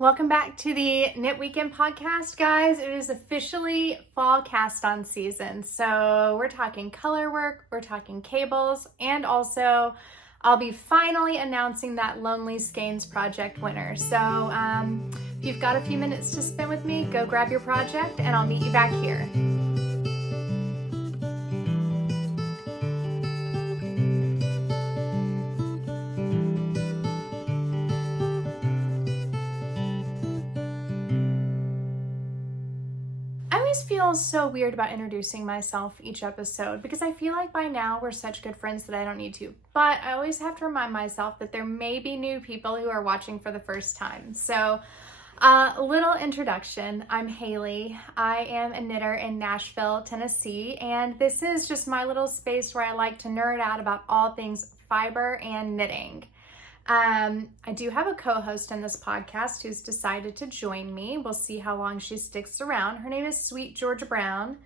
Welcome back to the Knitweekend podcast, guys. It is officially fall cast-on season. So we're talking color work, we're talking cables, and also I'll be finally announcing that Lonely Skeins project winner. So if you've got a few minutes to spend with me, go grab your project and I'll meet you back here. Feel so weird about introducing myself each episode because I feel like by now we're such good friends that I don't need to, but I always have to remind myself that there may be new people who are watching for the first time. So a little introduction. I'm Haley. I am a knitter in Nashville, Tennessee, and this is just my little space where I like to nerd out about all things fiber and knitting. I do have a co-host in this podcast who's decided to join me. We'll see how long she sticks around. Her name is Sweet Georgia Brown,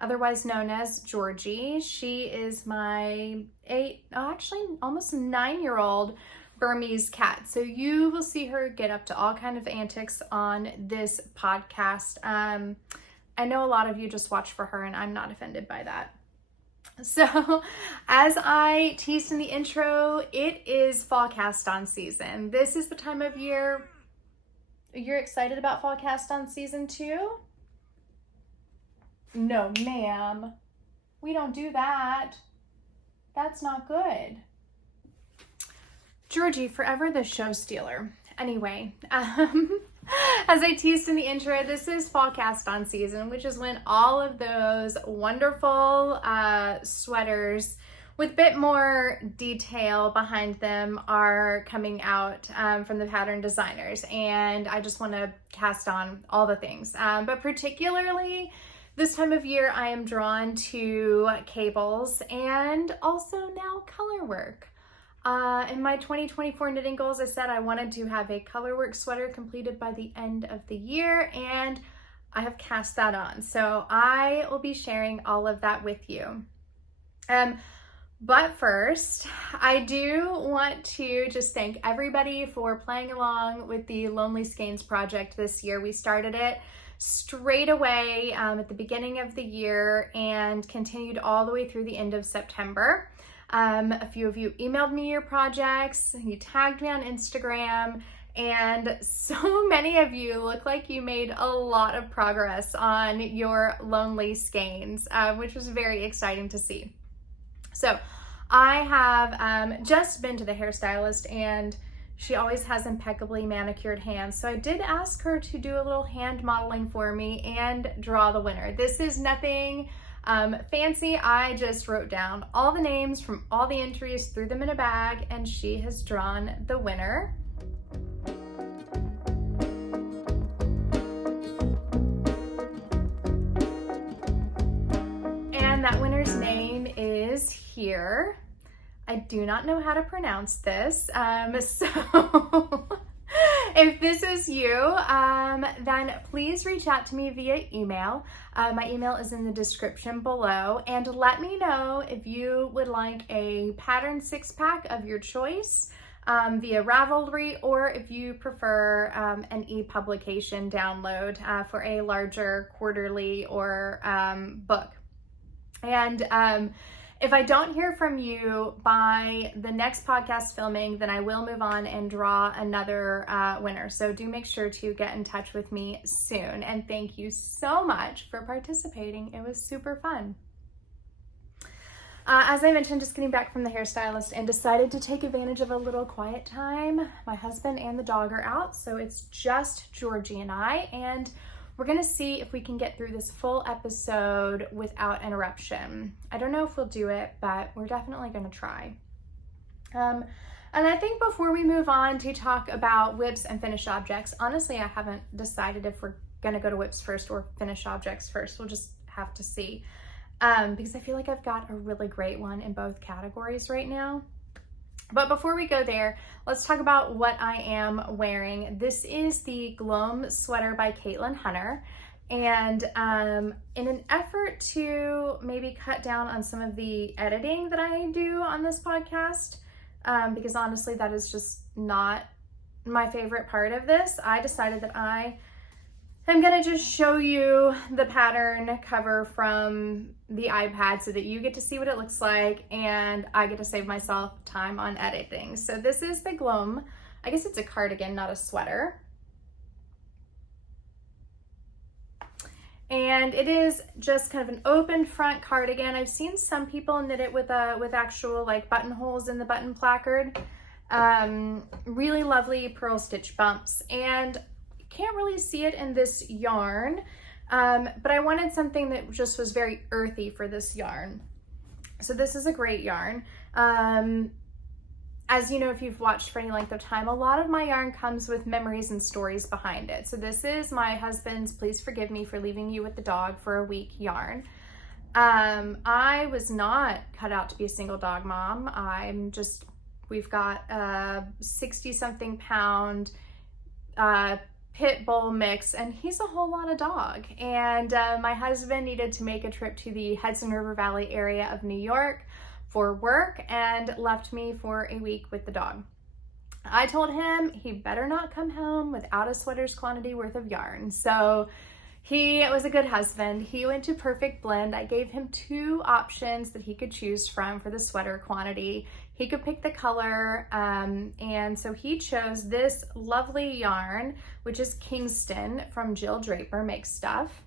otherwise known as Joji. She is my almost 9-year-old Burmese cat. So you will see her get up to all kind of antics on this podcast. I know a lot of you just watch for her and I'm not offended by that. So, as I teased in the intro, it is fall cast-on season. This is the time of year. You're excited about fall cast-on season too? No, ma'am. We don't do that. That's not good. Georgie, forever the show stealer. Anyway, as I teased in the intro, this is fall cast-on season, which is when all of those wonderful sweaters with a bit more detail behind them are coming out from the pattern designers. And I just want to cast on all the things. But particularly this time of year, I am drawn to cables and also now color work. In my 2024 knitting goals, I said I wanted to have a colorwork sweater completed by the end of the year, and I have cast that on. So I will be sharing all of that with you. But first, I do want to just thank everybody for playing along with the Lonely Skeins project this year. We started it straight away at the beginning of the year and continued all the way through the end of September. A few of you emailed me your projects, you tagged me on Instagram, and so many of you look like you made a lot of progress on your Lonely Skeins, which was very exciting to see. So I have just been to the hairstylist and she always has impeccably manicured hands. So I did ask her to do a little hand modeling for me and draw the winner. This is nothing fancy. I just wrote down all the names from all the entries, threw them in a bag, and she has drawn the winner. And that winner's name is here. I do not know how to pronounce this, so if this is you, then please reach out to me via email. My email is in the description below, and let me know if you would like a pattern 6-pack of your choice via Ravelry, or if you prefer an e-publication download for a larger quarterly or book. And if I don't hear from you by the next podcast filming, then I will move on and draw another winner. So do make sure to get in touch with me soon. And thank you so much for participating. It was super fun. As I mentioned, just getting back from the hairstylist and decided to take advantage of a little quiet time. My husband and the dog are out, so it's just Georgie and I. And we're gonna see if we can get through this full episode without interruption. I don't know if we'll do it, but we're definitely gonna try. And I think before we move on to talk about whips and finished objects, honestly, I haven't decided if we're gonna go to whips first or finished objects first. We'll just have to see. Because I feel like I've got a really great one in both categories right now. But before we go there, let's talk about what I am wearing. This is the Gloam sweater by Caitlin Hunter. And in an effort to maybe cut down on some of the editing that I do on this podcast, because honestly, that is just not my favorite part of this, I decided that I am gonna just show you the pattern cover from the iPad so that you get to see what it looks like and I get to save myself time on editing. So this is the Gloam. I guess it's a cardigan, not a sweater. And it is just kind of an open front cardigan. I've seen some people knit it with actual like buttonholes in the button placard. Really lovely pearl stitch bumps, and you can't really see it in this yarn, but I wanted something that just was very earthy for this yarn. So this is a great yarn. As you know, if you've watched for any length of time, a lot of my yarn comes with memories and stories behind it. So this is my husband's Please Forgive Me for Leaving You with the Dog for a Week yarn. I was not cut out to be a single dog mom. We've got a 60-something pound pit bull mix, and he's a whole lot of dog. And my husband needed to make a trip to the Hudson River Valley area of New York for work and left me for a week with the dog. I told him he better not come home without a sweater's quantity worth of yarn. So he was a good husband. He went to Perfect Blend. I gave him 2 options that he could choose from for the sweater quantity. He could pick the color, and so he chose this lovely yarn, which is Kingston from Jill Draper Makes Stuff.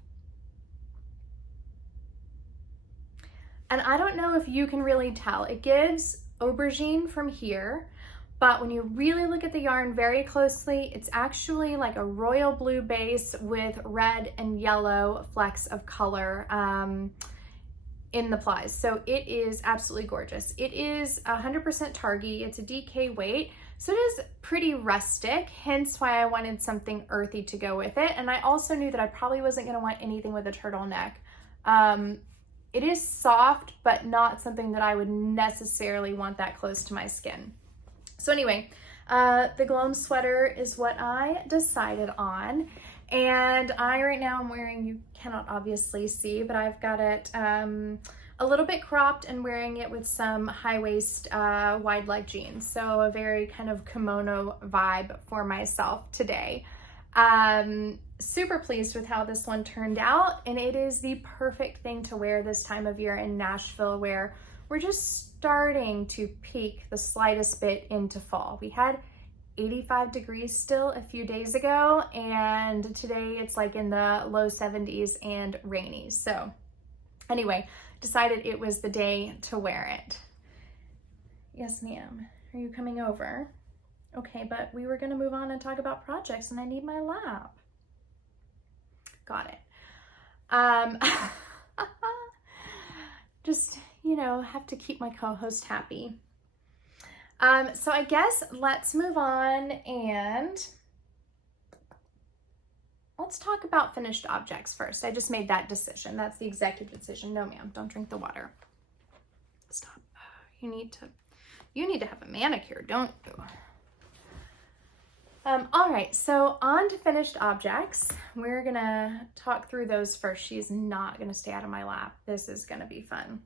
And I don't know if you can really tell. It gives aubergine from here, but when you really look at the yarn very closely, it's actually like a royal blue base with red and yellow flecks of color in the plies. So it is absolutely gorgeous. It is 100% Targhee. It's a DK weight, so it is pretty rustic, hence why I wanted something earthy to go with it. And I also knew that I probably wasn't going to want anything with a turtleneck. It is soft, but not something that I would necessarily want that close to my skin. So anyway, the Gloam sweater is what I decided on. And I right now am wearing, you cannot obviously see, but I've got it a little bit cropped and wearing it with some high waist wide leg jeans. So a very kind of kimono vibe for myself today. Super pleased with how this one turned out, and it is the perfect thing to wear this time of year in Nashville, where we're just starting to peak the slightest bit into fall. We had 85 degrees still a few days ago, and today it's like in the low 70s and rainy. So anyway, decided it was the day to wear it. Yes, ma'am. Are you coming over? Okay, but we were gonna move on and talk about projects, and I need my lap. Got it. Just, you know, have to keep my co-host happy. So I guess let's move on and let's talk about finished objects first. I just made that decision. That's the executive decision. No, ma'am, don't drink the water. Stop. You need to have a manicure, don't you? All right, so on to finished objects. We're gonna talk through those first. She's not gonna stay out of my lap. This is gonna be fun.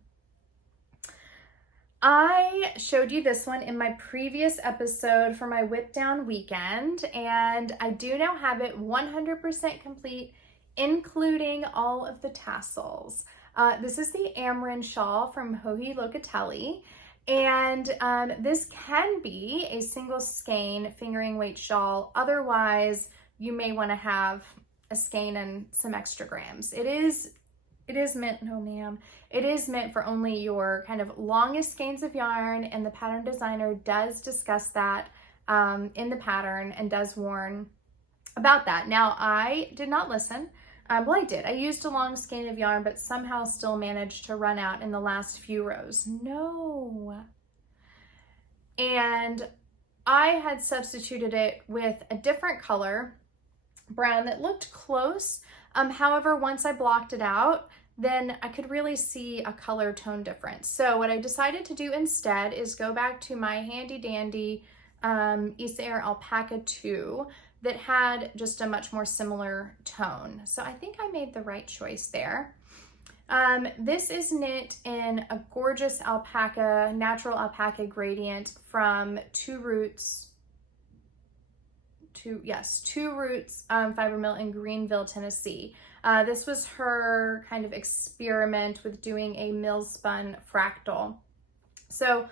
I showed you this one in my previous episode for my whip down weekend, and I do now have it 100% complete, including all of the tassels. This is the Amren shawl from Locatelli. And this can be a single skein fingering weight shawl. Otherwise, you may want to have a skein and some extra grams. It is meant, no ma'am, it is meant for only your kind of longest skeins of yarn, and the pattern designer does discuss that in the pattern and does warn about that. Now, I did not listen. Well, I did. I used a long skein of yarn, but somehow still managed to run out in the last few rows. No. And I had substituted it with a different color, brown, that looked close. However, once I blocked it out, then I could really see a color tone difference. So what I decided to do instead is go back to my handy dandy Isa Air Alpaca 2 that had just a much more similar tone. So I think I made the right choice there. This is knit in a gorgeous alpaca, natural alpaca gradient from Two Roots Two Roots fiber mill in Greenville, Tennessee. This was her kind of experiment with doing a mill spun fractal. So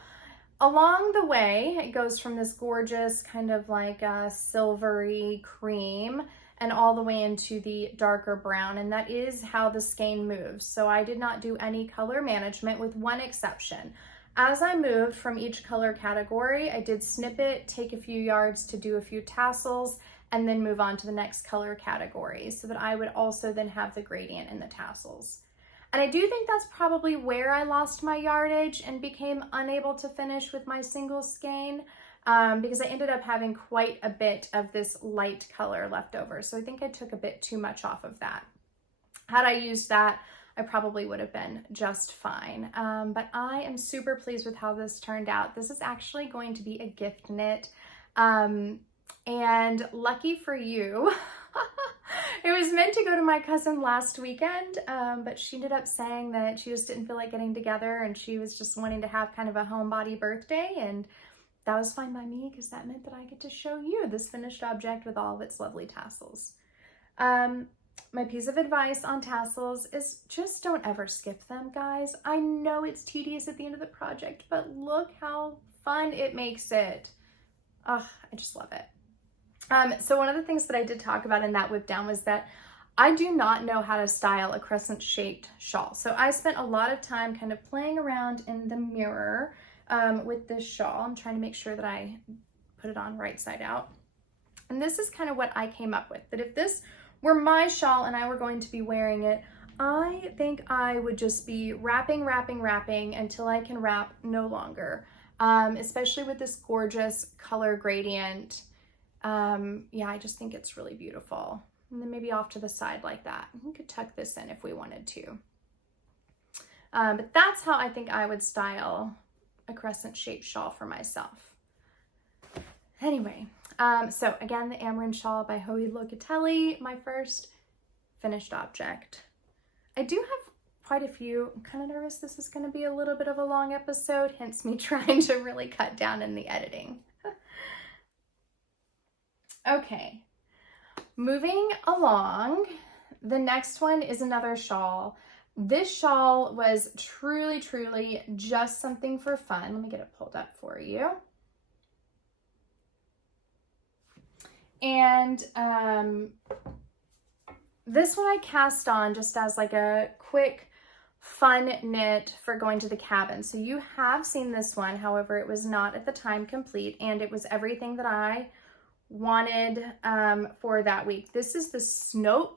along the way, it goes from this gorgeous kind of like a silvery cream and all the way into the darker brown, and that is how the skein moves. So I did not do any color management with one exception. As I moved from each color category, I did snip it, take a few yards to do a few tassels, and then move on to the next color category so that I would also then have the gradient in the tassels. And I do think that's probably where I lost my yardage and became unable to finish with my single skein, because I ended up having quite a bit of this light color left over. So I think I took a bit too much off of that. Had I used that, I probably would have been just fine. But I am super pleased with how this turned out. This is actually going to be a gift knit. And lucky for you, it was meant to go to my cousin last weekend, but she ended up saying that she just didn't feel like getting together and she was just wanting to have kind of a homebody birthday, and that was fine by me because that meant that I get to show you this finished object with all of its lovely tassels. My piece of advice on tassels is just don't ever skip them, guys. I know it's tedious at the end of the project, but look how fun it makes it. Ugh, I just love it. So one of the things that I did talk about in that whip down was that I do not know how to style a crescent shaped shawl. So I spent a lot of time kind of playing around in the mirror with this shawl. I'm trying to make sure that I put it on right side out. And this is kind of what I came up with, that if this were my shawl and I were going to be wearing it, I think I would just be wrapping until I can wrap no longer, especially with this gorgeous color gradient. Yeah, I just think it's really beautiful. And then maybe off to the side like that. We could tuck this in if we wanted to. But that's how I think I would style a crescent shaped shawl for myself. Anyway, so again, the Amren shawl by Locatelli, my first finished object. I do have quite a few. I'm kind of nervous this is going to be a little bit of a long episode, hence me trying to really cut down in the editing. Okay, moving along, the next one is another shawl. This shawl was truly just something for fun. Let me get it pulled up for you. And this one I cast on just as like a quick fun knit for going to the cabin. So you have seen this one, however, it was not at the time complete, and it was everything that I wanted for that week. This is the Snoep,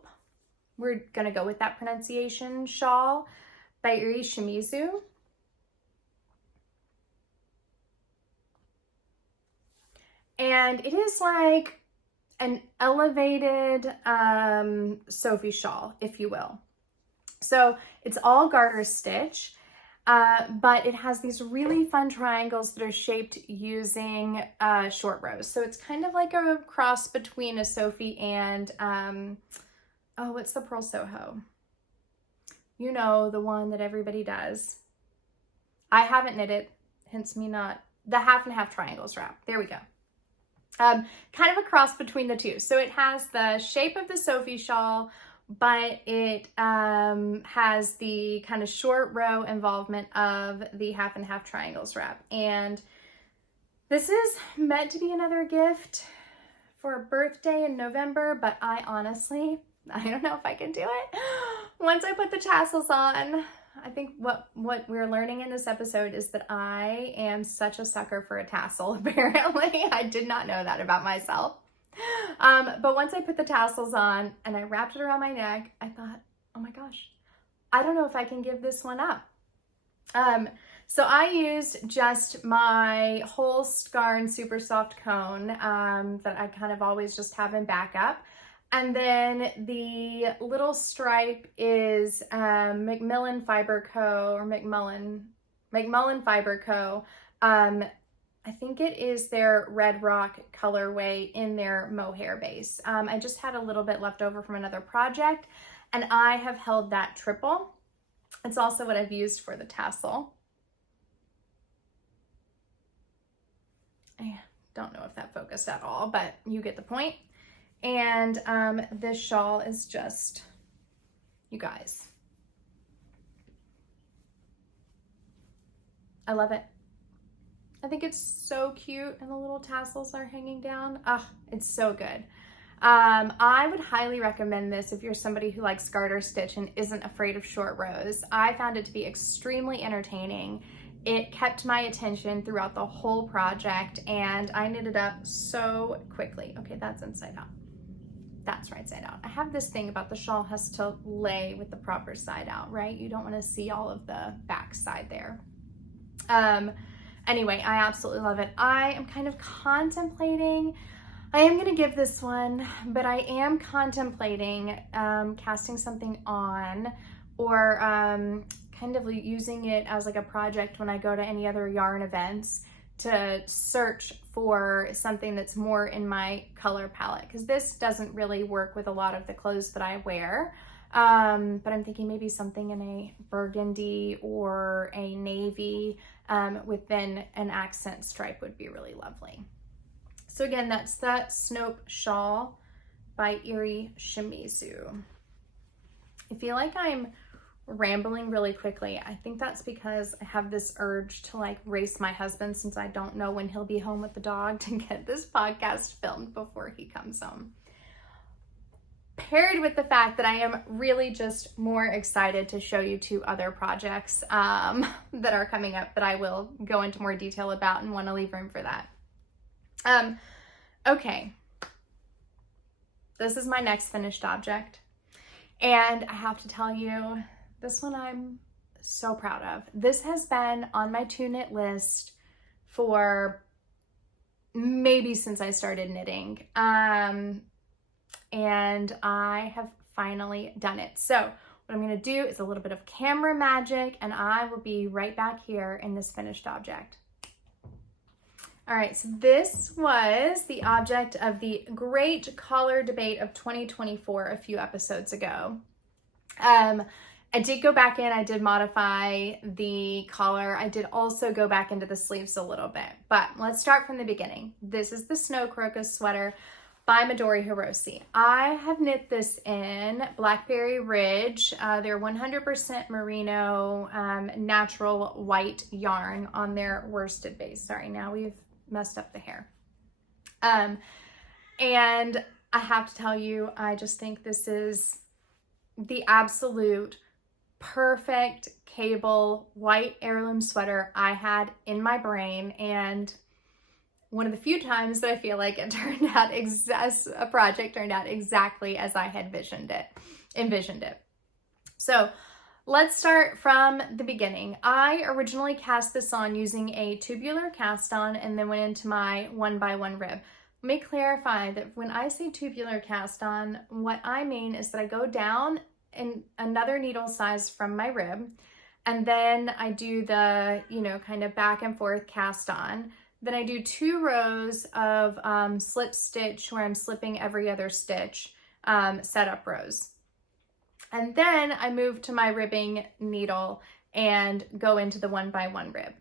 we're gonna go with that pronunciation, shawl by Eri Shimizu. And it is like an elevated Sophie shawl, if you will. So it's all garter stitch, but it has these really fun triangles that are shaped using short rows. So it's kind of like a cross between a Sophie and, oh, what's the Pearl Soho? You know, the one that everybody does. I haven't knit it, hence me not, the half and half triangles wrap. There we go. Kind of a cross between the two. So it has the shape of the Sophie shawl, but it has the kind of short row involvement of the half and half triangles wrap. And this is meant to be another gift for a birthday in November, but I honestly don't know if I can do it. Once I put the tassels on, I think what we're learning in this episode is that I am such a sucker for a tassel, apparently. I did not know that about myself. But once I put the tassels on and I wrapped it around my neck, I thought, oh my gosh, I don't know if I can give this one up. So I used just my Holst Super Soft Cone that I kind of always just have in backup. And then the little stripe is McMullin Fiber Co. or McMullin Fiber Co. I think it is their Red Rock colorway in their mohair base. I just had a little bit left over from another project, and I have held that triple. It's also what I've used for the tassel. Don't know if that focused at all, but you get the point. And this shawl is just, you guys, I love it. I think it's so cute, and the little tassels are hanging down. Oh, it's so good. I would highly recommend this if you're somebody who likes garter stitch and isn't afraid of short rows. I found it to be extremely entertaining. It kept my attention throughout the whole project, and I knitted up so quickly. Okay, that's inside out. That's right side out. I have this thing about the shawl has to lay with the proper side out, right? You don't want to see all of the back side there. Anyway, I absolutely love it. I am kind of contemplating, I am going to give this one, but I am contemplating casting something on, or kind of using it as like a project when I go to any other yarn events to search for something that's more in my color palette, because this doesn't really work with a lot of the clothes that I wear. But I'm thinking maybe something in a burgundy or a navy with then an accent stripe would be really lovely. So again, that's the Snoep Shawl by Eri Shimizu. I feel like I'm rambling really quickly. I think that's because I have this urge to like race my husband, since I don't know when he'll be home with the dog, to get this podcast filmed before he comes home. Paired with the fact that I am really just more excited to show you 2 other projects that are coming up that I will go into more detail about, and want to leave room for that. Okay, this is my next finished object, and I have to tell you, this one I'm so proud of. This has been on my to knit list for maybe since I started knitting. And I have finally done it. So what I'm gonna do is a little bit of camera magic, and I will be right back here in this finished object. All right, so this was the object of the great collar debate of 2024 a few episodes ago. I did go back in, I did modify the collar. I did also go back into the sleeves a little bit, but let's start from the beginning. This is the Snow Crocus sweater by Midori Hirosi. I have knit this in Blackberry Ridge. They're 100% merino, natural white yarn on their worsted base. Sorry, now we've messed up the hair. And I have to tell you, I just think this is the absolute perfect cable white heirloom sweater I had in my brain, and one of the few times that I feel like it turned out a project turned out exactly as I had envisioned it. So let's start from the beginning. I originally cast this on using a tubular cast on, and then went into my 1x1 rib. Let me clarify that when I say tubular cast on, what I mean is that I go down in another needle size from my rib, and then I do the, kind of back and forth cast on. Then I do 2 rows of slip stitch where I'm slipping every other stitch, setup rows. And then I move to my ribbing needle and go into the 1x1 rib.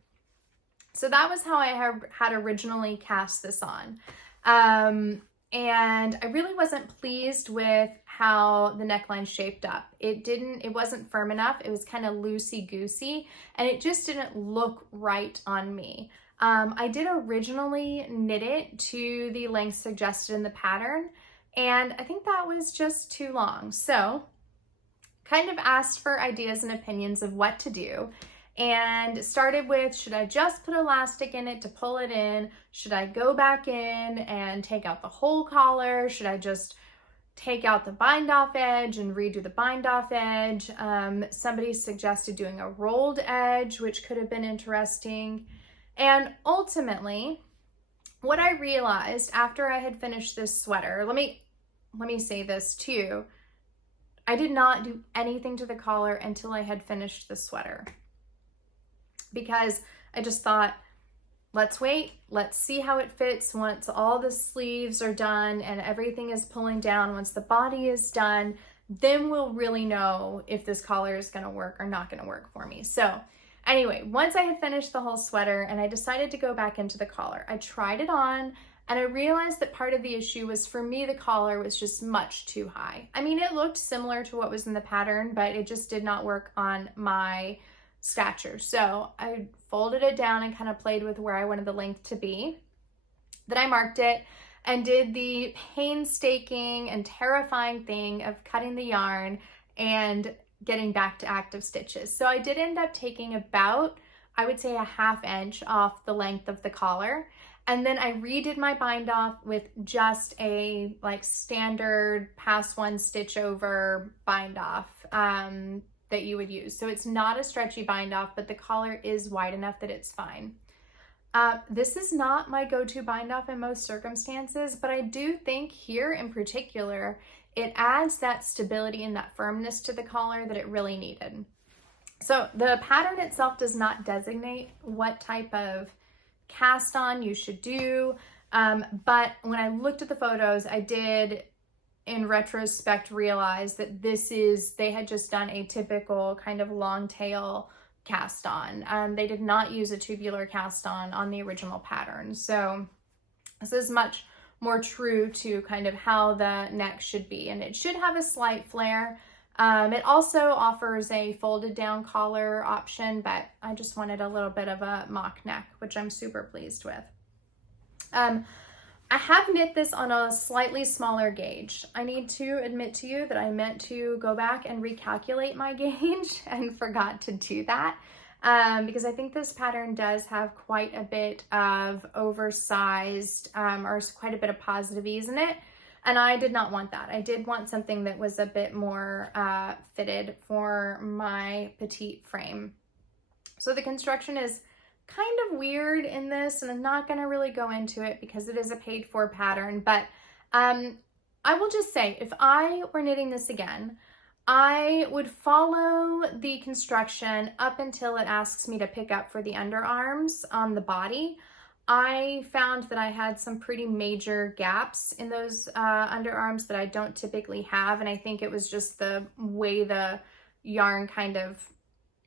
So that was how I had originally cast this on. And I really wasn't pleased with how the neckline shaped up. It wasn't firm enough. It was kind of loosey-goosey, and it just didn't look right on me. I did originally knit it to the length suggested in the pattern, and I think that was just too long. So kind of asked for ideas and opinions of what to do, and started with, should I just put elastic in it to pull it in? Should I go back in and take out the whole collar? Should I just take out the bind off edge and redo the bind off edge? Somebody suggested doing a rolled edge, which could have been interesting. And ultimately, what I realized after I had finished this sweater, let me say this too, I did not do anything to the collar until I had finished the sweater, because I just thought, let's wait, let's see how it fits once all the sleeves are done and everything is pulling down. Once the body is done, then we'll really know if this collar is going to work or not going to work for me. So Anyway, once I had finished the whole sweater and I decided to go back into the collar, I tried it on and I realized that part of the issue was, for me, the collar was just much too high. I mean, it looked similar to what was in the pattern, but it just did not work on my stature. So I folded it down and kind of played with where I wanted the length to be. Then I marked it and did the painstaking and terrifying thing of cutting the yarn and getting back to active stitches. So I did end up taking about, I would say, a 1/2 inch off the length of the collar. And then I redid my bind off with just a like standard pass 1 stitch over bind off that you would use. So it's not a stretchy bind off, but the collar is wide enough that it's fine. This is not my go-to bind off in most circumstances, but I do think here in particular, it adds that stability and that firmness to the collar that it really needed. So the pattern itself does not designate what type of cast on you should do, but when I looked at the photos, I did in retrospect realize that they had just done a typical kind of long tail cast on. They did not use a tubular cast on the original pattern. So this is much more true to kind of how the neck should be, and it should have a slight flare. It also offers a folded down collar option, but I just wanted a little bit of a mock neck, which I'm super pleased with. I have knit this on a slightly smaller gauge. I need to admit to you that I meant to go back and recalculate my gauge and forgot to do that. Because I think this pattern does have quite a bit of oversized or quite a bit of positive ease in it. And I did not want that. I did want something that was a bit more fitted for my petite frame. So the construction is kind of weird in this, and I'm not going to really go into it because it is a paid for pattern. But I will just say, if I were knitting this again, I would follow the construction up until it asks me to pick up for the underarms on the body. I found that I had some pretty major gaps in those underarms that I don't typically have, and I think it was just the way the yarn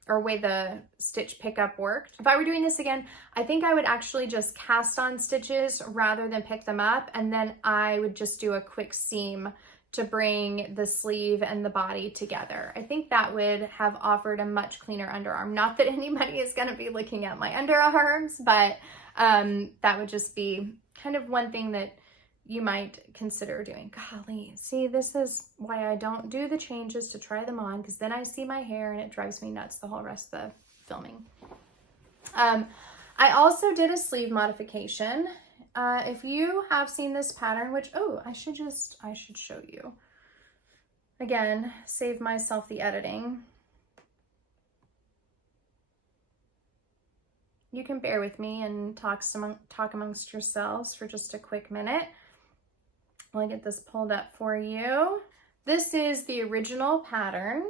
or way the stitch pickup worked. If I were doing this again, I think I would actually just cast on stitches rather than pick them up, and then I would just do a quick seam to bring the sleeve and the body together. I think that would have offered a much cleaner underarm. Not that anybody is going to be looking at my underarms, but that would just be kind of one thing that you might consider doing. Golly, see, this is why I don't do the changes to try them on, because then I see my hair and it drives me nuts the whole rest of the filming. I also did a sleeve modification. If you have seen this pattern, which, I should show you. Again, save myself the editing. You can bear with me and talk amongst yourselves for just a quick minute while I get this pulled up for you. This is the original pattern.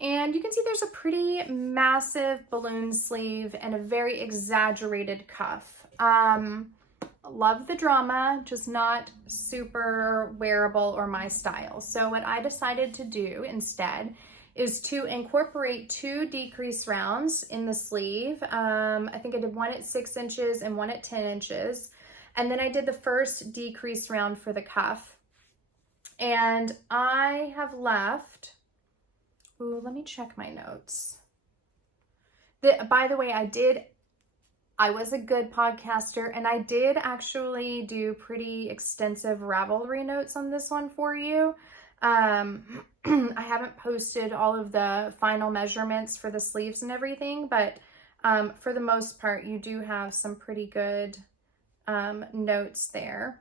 And you can see there's a pretty massive balloon sleeve and a very exaggerated cuff. Love the drama, just not super wearable or my style. So what I decided to do instead is to incorporate 2 decrease rounds in the sleeve. I think I did one at 6 inches and one at 10 inches. And then I did the first decrease round for the cuff. And I have left... Ooh, let me check my notes. By the way, I was a good podcaster, and I did actually do pretty extensive Ravelry notes on this one for you. I haven't posted all of the final measurements for the sleeves and everything, but for the most part, you do have some pretty good notes there.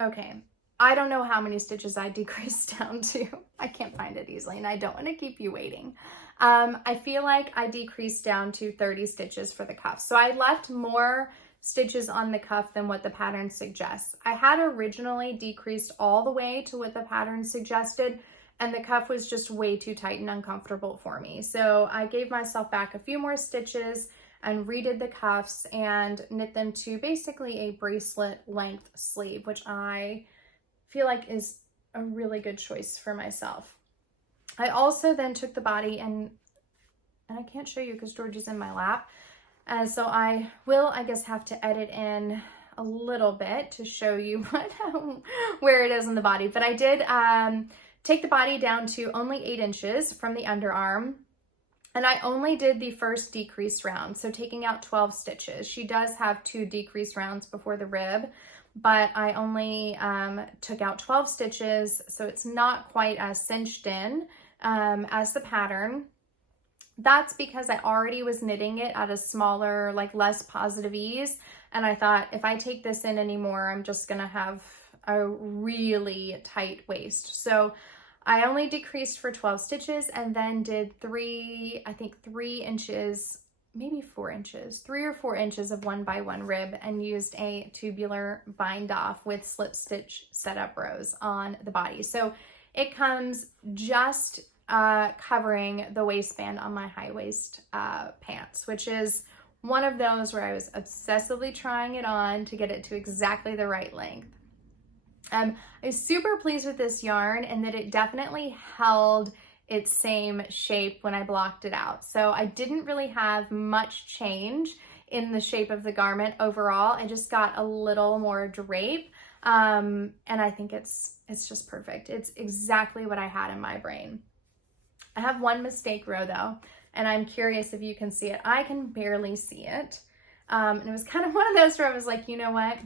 Okay. I don't know how many stitches I decreased down to. I can't find it easily, and I don't want to keep you waiting. I feel like I decreased down to 30 stitches for the cuff. So I left more stitches on the cuff than what the pattern suggests. I had originally decreased all the way to what the pattern suggested, and the cuff was just way too tight and uncomfortable for me. So I gave myself back a few more stitches and redid the cuffs and knit them to basically a bracelet length sleeve, which I feel like is a really good choice for myself. I also then took the body and I can't show you because Georgie's in my lap. So I will, I guess, have to edit in a little bit to show you where it is in the body. But I did take the body down to only 8 inches from the underarm. And I only did the first decrease round, so taking out 12 stitches. She does have 2 decrease rounds before the rib, but I only took out 12 stitches, so it's not quite as cinched in as the pattern. That's because I already was knitting it at a smaller, like less positive ease, and I thought if I take this in anymore, I'm just gonna have a really tight waist. So I only decreased for 12 stitches and then did 3 inches, maybe 4 inches, 3 or 4 inches of 1x1 rib and used a tubular bind off with slip stitch setup rows on the body. So it comes just covering the waistband on my high waist pants, which is one of those where I was obsessively trying it on to get it to exactly the right length. I was super pleased with this yarn and that it definitely held its same shape when I blocked it out. So I didn't really have much change in the shape of the garment overall. I just got a little more drape. And I think it's just perfect. It's exactly what I had in my brain. I have one mistake row though, and I'm curious if you can see it. I can barely see it. And it was kind of one of those where I was like, you know what?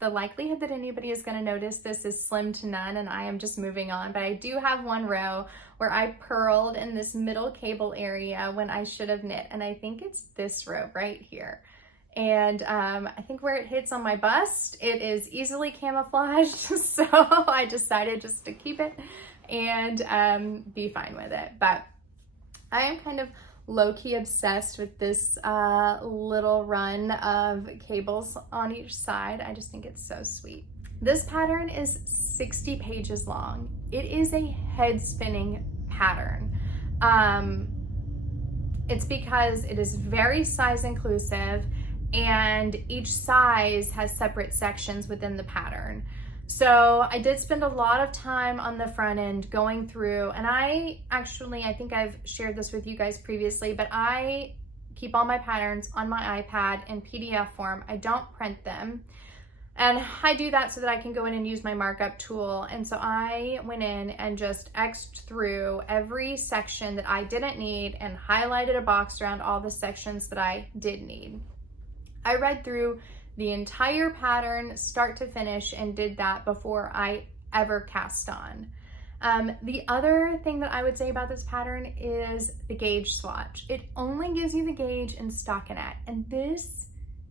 The likelihood that anybody is going to notice this is slim to none, and I am just moving on. But I do have one row where I purled in this middle cable area when I should have knit, and I think it's this row right here. And I think where it hits on my bust, it is easily camouflaged, so I decided just to keep it and be fine with it. But I am kind of low-key obsessed with this little run of cables on each side. I just think it's so sweet. This pattern is 60 pages long. It is a head-spinning pattern. It's because it is very size inclusive and each size has separate sections within the pattern. So I did spend a lot of time on the front end going through, and I think I've shared this with you guys previously, but I keep all my patterns on my iPad in PDF form. I don't print them. And I do that so that I can go in and use my markup tool. And so I went in and just X'd through every section that I didn't need and highlighted a box around all the sections that I did need. I read through the entire pattern start to finish and did that before I ever cast on. The other thing that I would say about this pattern is the gauge swatch. It only gives you the gauge in stockinette, and this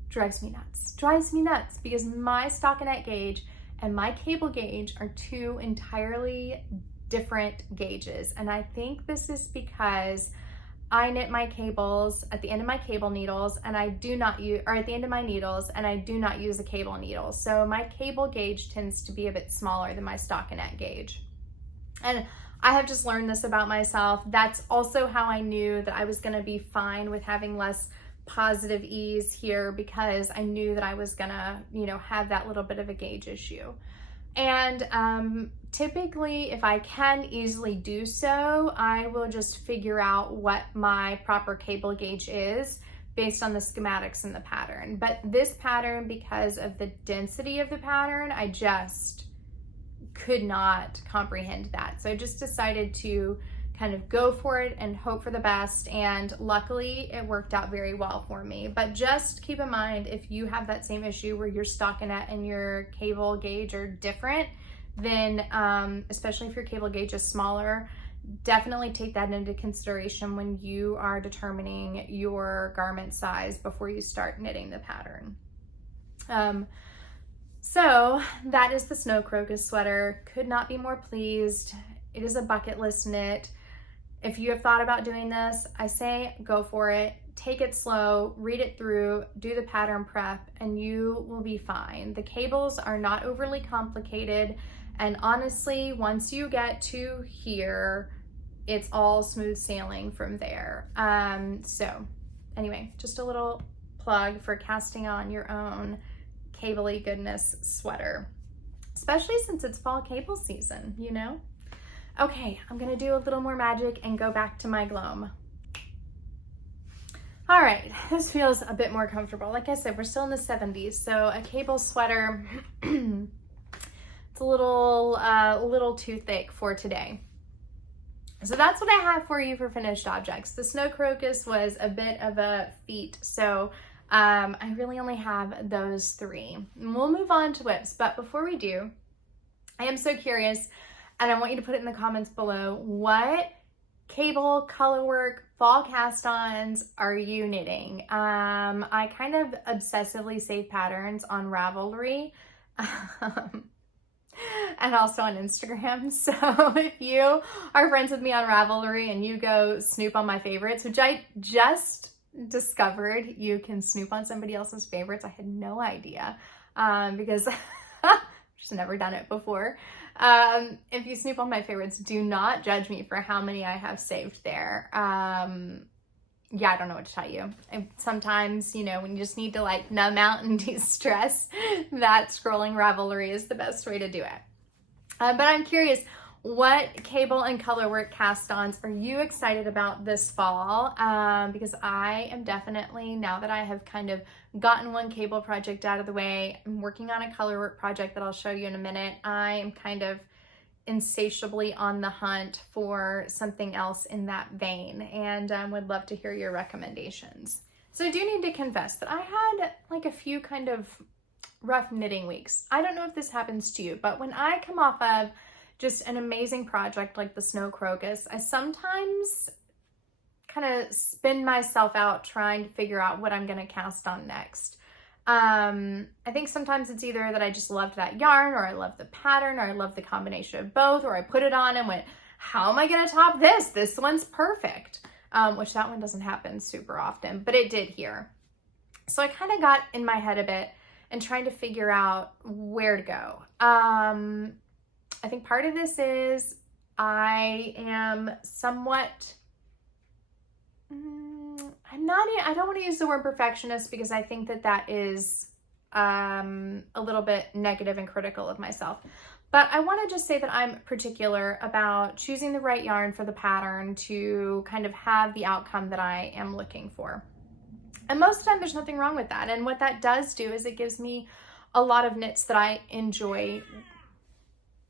drives me nuts because my stockinette gauge and my cable gauge are 2 entirely different gauges. And I think this is because I knit my cables at the end of my cable needles, and I do not use, or at the end of my needles, and I do not use a cable needle. So my cable gauge tends to be a bit smaller than my stockinette gauge. And I have just learned this about myself. That's also how I knew that I was gonna be fine with having less positive ease here, because I knew that I was gonna, have that little bit of a gauge issue. And typically, if I can easily do so, I will just figure out what my proper cable gauge is based on the schematics in the pattern. But this pattern, because of the density of the pattern, I just could not comprehend that. So I just decided to kind of go for it and hope for the best, and luckily it worked out very well for me. But just keep in mind, if you have that same issue where your stockinette and your cable gauge are different, then especially if your cable gauge is smaller, definitely take that into consideration when you are determining your garment size before you start knitting the pattern. So that is the Snow Crocus sweater. Could not be more pleased. It is a bucket list knit. If you have thought about doing this, I say go for it. Take it slow, read it through, do the pattern prep, and you will be fine. The cables are not overly complicated, and honestly, once you get to here, it's all smooth sailing from there. So anyway, just a little plug for casting on your own cabley goodness sweater. especially since it's fall cable season, you know? Okay, I'm gonna do a little more magic and go back to my Gloam. All right, this feels a bit more comfortable. Like I said, we're still in the 70s, so a cable sweater, it's a little too thick for today. So that's what I have for you for finished objects. The snow crocus was a bit of a feat, so I really only have those 3. And we'll move on to whips, but before we do, I am so curious, and I want you to put it in the comments below, what cable, colorwork, fall cast-ons are you knitting? I kind of obsessively save patterns on Ravelry and also on Instagram. So if you are friends with me on Ravelry and you go snoop on my favorites, which I just discovered you can snoop on somebody else's favorites. I had no idea because I've just never done it before. If you snoop on my favorites, do not judge me for how many I have saved there. Yeah, I don't know what to tell you. Sometimes, you know, when you just need to like numb out and de-stress, that scrolling Ravelry is the best way to do it. But I'm curious, what cable and colorwork cast-ons are you excited about this fall? Because I am definitely, now that I have kind of gotten one cable project out of the way, I'm working on a colorwork project that I'll show you in a minute. I am kind of insatiably on the hunt for something else in that vein, and would love to hear your recommendations. So I do need to confess that I had like a few kind of rough knitting weeks. I don't know if this happens to you, but when I come off of just an amazing project like the snow crocus, I sometimes kind of spin myself out trying to figure out what I'm going to cast on next. I think sometimes it's either that I just loved that yarn, or I love the pattern, or I love the combination of both, or I put it on and went, how am I going to top this? This one's perfect. Which that one doesn't happen super often, but it did here. So I kind of got in my head a bit and trying to figure out where to go. I think part of this is I am somewhat, I don't want to use the word perfectionist because I think that that is a little bit negative and critical of myself. But I want to just say that I'm particular about choosing the right yarn for the pattern to kind of have the outcome that I am looking for. And most of the time there's nothing wrong with that. And what that does do is it gives me a lot of knits that I enjoy.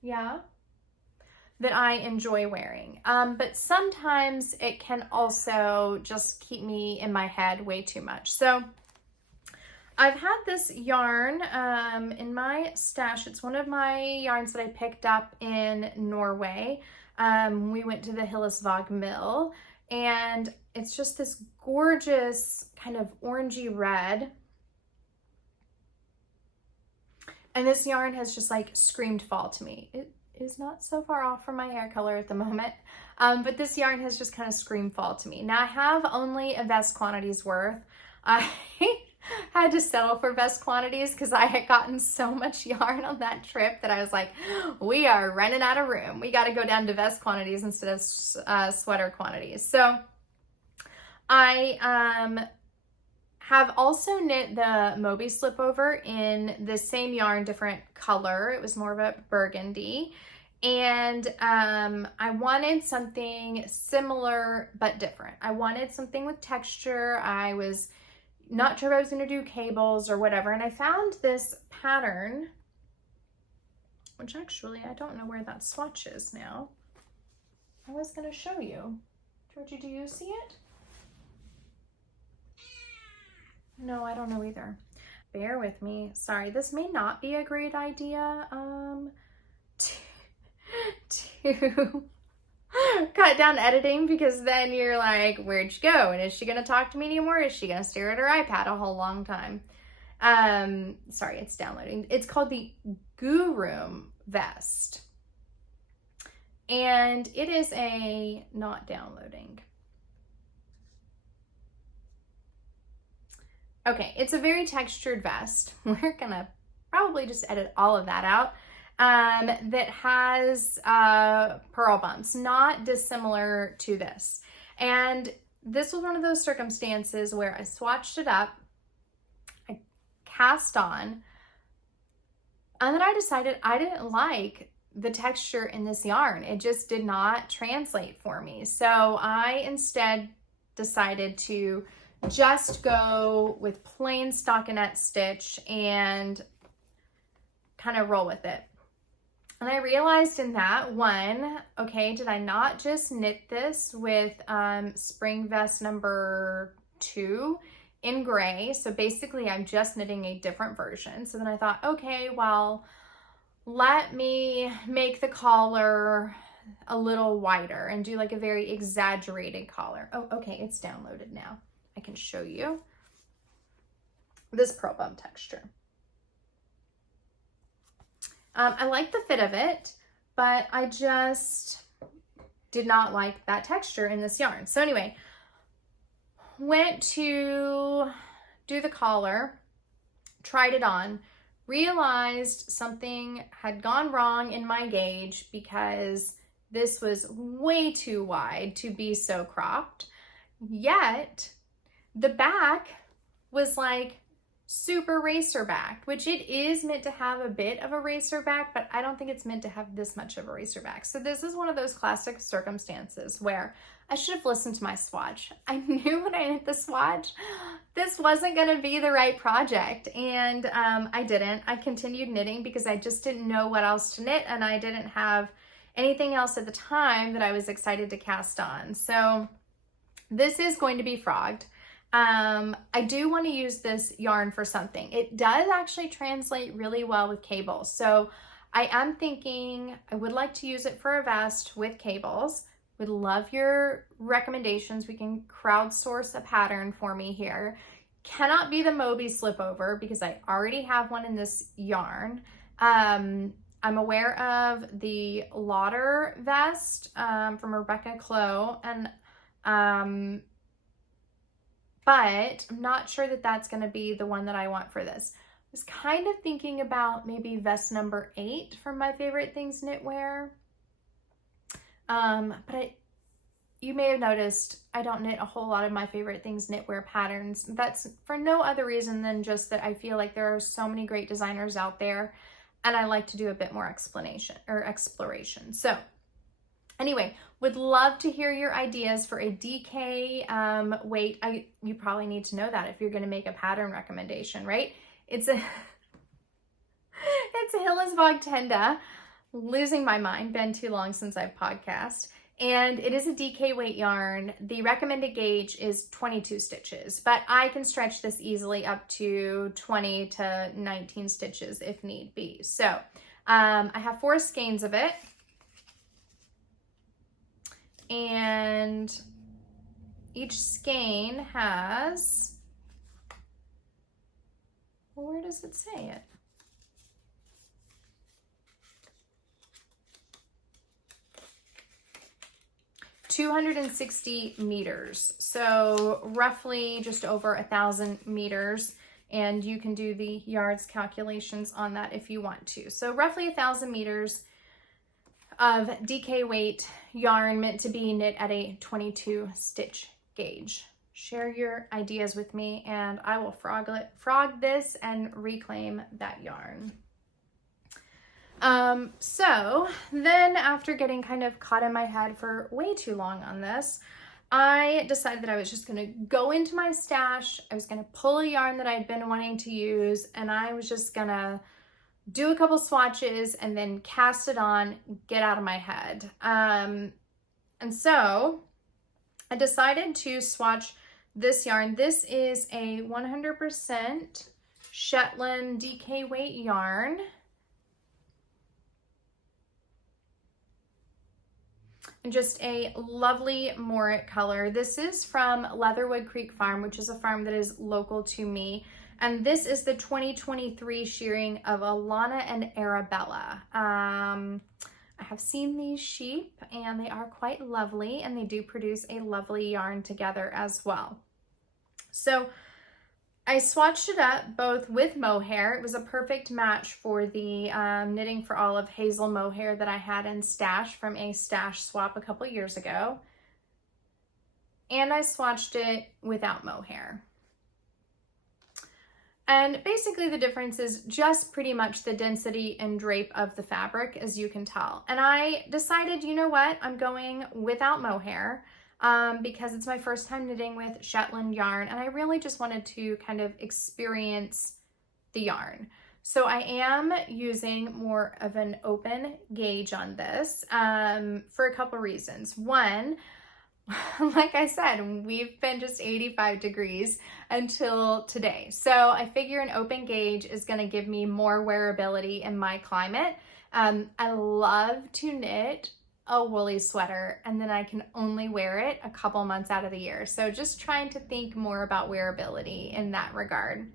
Yeah. That I enjoy wearing. But sometimes it can also just keep me in my head way too much. So I've had this yarn in my stash. It's one of my yarns that I picked up in Norway. We went to the Hillesvåg mill, and it's just this gorgeous kind of orangey red. And this yarn has just like screamed fall to me. It is not so far off from my hair color at the moment, but this yarn has just kind of screamed fall to me. Now I have only a vest quantity's worth. I had to settle for vest quantities because I had gotten so much yarn on that trip that I was like, we are running out of room. We got to go down to vest quantities instead of sweater quantities. So I have also knit the Moby slipover in the same yarn, different color. It was more of a burgundy. And I wanted something similar but different. I wanted something with texture. I was not sure if I was going to do cables or whatever. And I found this pattern, which actually I don't know where that swatch is now. I was going to show you. Georgie, do you see it? No, I don't know either. Bear with me. Sorry, this may not be a great idea to cut down editing, because then you're like, where'd she go? And is she gonna talk to me anymore? Is she gonna stare at her iPad a whole long time? Sorry, it's downloading. It's called the Gur Room Vest. And it is a, not downloading. Okay, it's a very textured vest. We're gonna probably just edit all of that out. That has pearl bumps, not dissimilar to this. And this was one of those circumstances where I swatched it up, I cast on, And then I decided I didn't like the texture in this yarn. It just did not translate for me. So I instead decided to just go with plain stockinette stitch and kind of roll with it. And I realized in that one, okay, did I not just knit this with spring vest number 2 in gray? So basically I'm just knitting a different version. So then I thought, okay, well, let me make the collar a little wider and do like a very exaggerated collar. Oh, okay, it's downloaded now. I can show you this pearl bump texture. I like the fit of it, but I just did not like that texture in this yarn. So anyway, went to do the collar, tried it on, realized something had gone wrong in my gauge because this was way too wide to be so cropped. Yet the back was like super racer back, which it is meant to have a bit of a racer back, but I don't think it's meant to have this much of a racer back. So this is one of those classic circumstances where I should have listened to my swatch. I knew when I knit the swatch, this wasn't going to be the right project. And I didn't. I continued knitting because I just didn't know what else to knit. And I didn't have anything else at the time that I was excited to cast on. So this is going to be frogged. I do want to use this yarn for something. It does actually translate really well with cables. So I am thinking I would like to use it for a vest with cables. Would love your recommendations. We can crowdsource a pattern for me here. Cannot be the Moby slipover because I already have one in this yarn. I'm aware of the Lauder vest from Rebecca Glo, and but I'm not sure that that's going to be the one that I want for this. I was kind of thinking about maybe vest number 8 from My Favorite Things Knitwear. But you may have noticed I don't knit a whole lot of My Favorite Things Knitwear patterns. That's for no other reason than just that I feel like there are so many great designers out there and I like to do a bit more exploration. So anyway, would love to hear your ideas for a DK weight. You probably need to know that if you're going to make a pattern recommendation, right? It's a Hillisvog Tenda. Losing my mind. Been too long since I've podcast. And it is a DK weight yarn. The recommended gauge is 22 stitches, but I can stretch this easily up to 20 to 19 stitches if need be. So I have 4 skeins of it. And each skein has, well, where does it say it? "260 meters. So roughly just over 1,000 meters. And you can do the yards calculations on that if you want to. So roughly 1,000 meters of DK weight yarn meant to be knit at a 22 stitch gauge. Share your ideas with me and I will frog this and reclaim that yarn. So then after getting kind of caught in my head for way too long on this, I decided that I was just going to go into my stash. I was going to pull a yarn that I'd been wanting to use and I was just going to do a couple swatches and then cast it on, get out of my head. And so I decided to swatch this yarn. This is a 100% Shetland DK weight yarn. And just a lovely Morit color. This is from Leatherwood Creek Farm, which is a farm that is local to me. And this is the 2023 shearing of Alana and Arabella. I have seen these sheep and they are quite lovely and they do produce a lovely yarn together as well. So I swatched it up both with mohair. It was a perfect match for the Knitting for Olive hazel mohair that I had in stash from a stash swap a couple years ago. And I swatched it without mohair. And basically the difference is just pretty much the density and drape of the fabric, as you can tell. And I decided, you know what, I'm going without mohair because it's my first time knitting with Shetland yarn, and I really just wanted to kind of experience the yarn. So I am using more of an open gauge on this for a couple reasons. One, like I said, we've been just 85 degrees until today. So I figure an open gauge is going to give me more wearability in my climate. I love to knit a woolly sweater and then I can only wear it a couple months out of the year. So just trying to think more about wearability in that regard.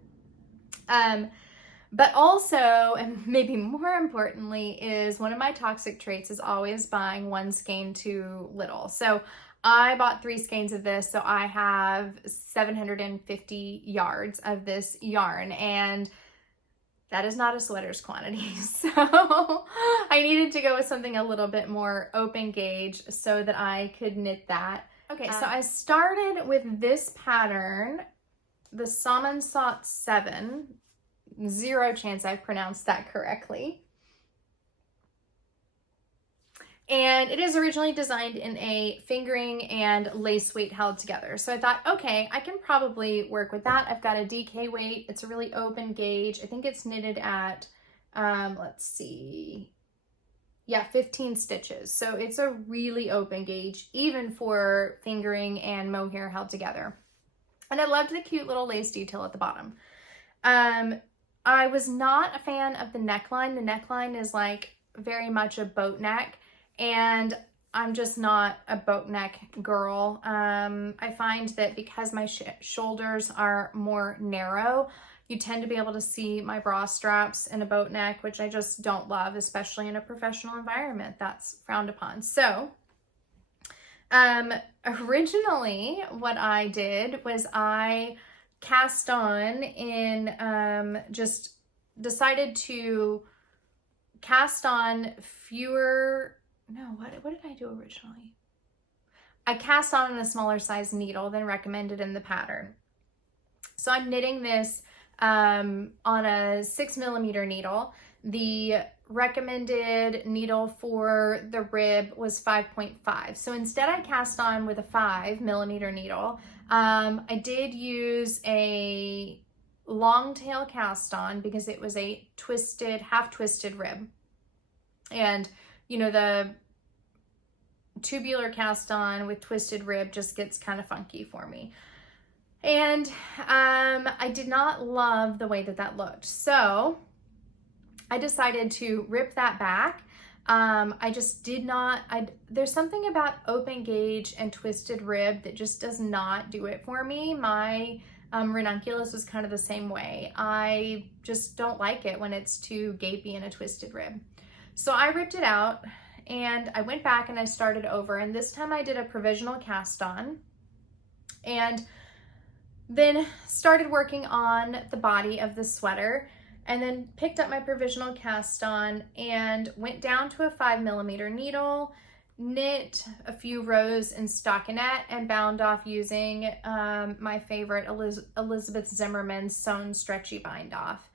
But also, and maybe more importantly, is one of my toxic traits is always buying one skein too little. So I bought 3 skeins of this, so I have 750 yards of this yarn, and that is not a sweater's quantity. So I needed to go with something a little bit more open gauge so that I could knit that. Okay, so I started with this pattern, the Sammensat 7. Zero chance I've pronounced that correctly. And it is originally designed in a fingering and lace weight held together. So I thought, okay, I can probably work with that. I've got a DK weight. It's a really open gauge. I think it's knitted at, let's see, yeah, 15 stitches. So it's a really open gauge, even for fingering and mohair held together. And I loved the cute little lace detail at the bottom. I was not a fan of the neckline. The neckline is like very much a boat neck, and I'm just not a boat neck girl. I find that because my shoulders are more narrow, you tend to be able to see my bra straps in a boat neck, which I just don't love, especially in a professional environment. That's frowned upon. So originally what I did was I cast on in, just decided to cast on fewer, no, what did I do originally? I cast on a smaller size needle than recommended in the pattern. So I'm knitting this on a 6mm needle. The recommended needle for the rib was 5.5. So instead I cast on with a 5mm needle. I did use a long tail cast on because it was a twisted, half twisted rib. And you know, the tubular cast on with twisted rib just gets kind of funky for me. And I did not love the way that that looked. So I decided to rip that back. I just did not, there's something about open gauge and twisted rib that just does not do it for me. My ranunculus was kind of the same way. I just don't like it when it's too gapey and a twisted rib. So I ripped it out and I went back and I started over, and this time I did a provisional cast on and then started working on the body of the sweater, and then picked up my provisional cast on and went down to a 5mm needle, knit a few rows in stockinette, and bound off using my favorite Elizabeth Zimmerman's sewn stretchy bind off,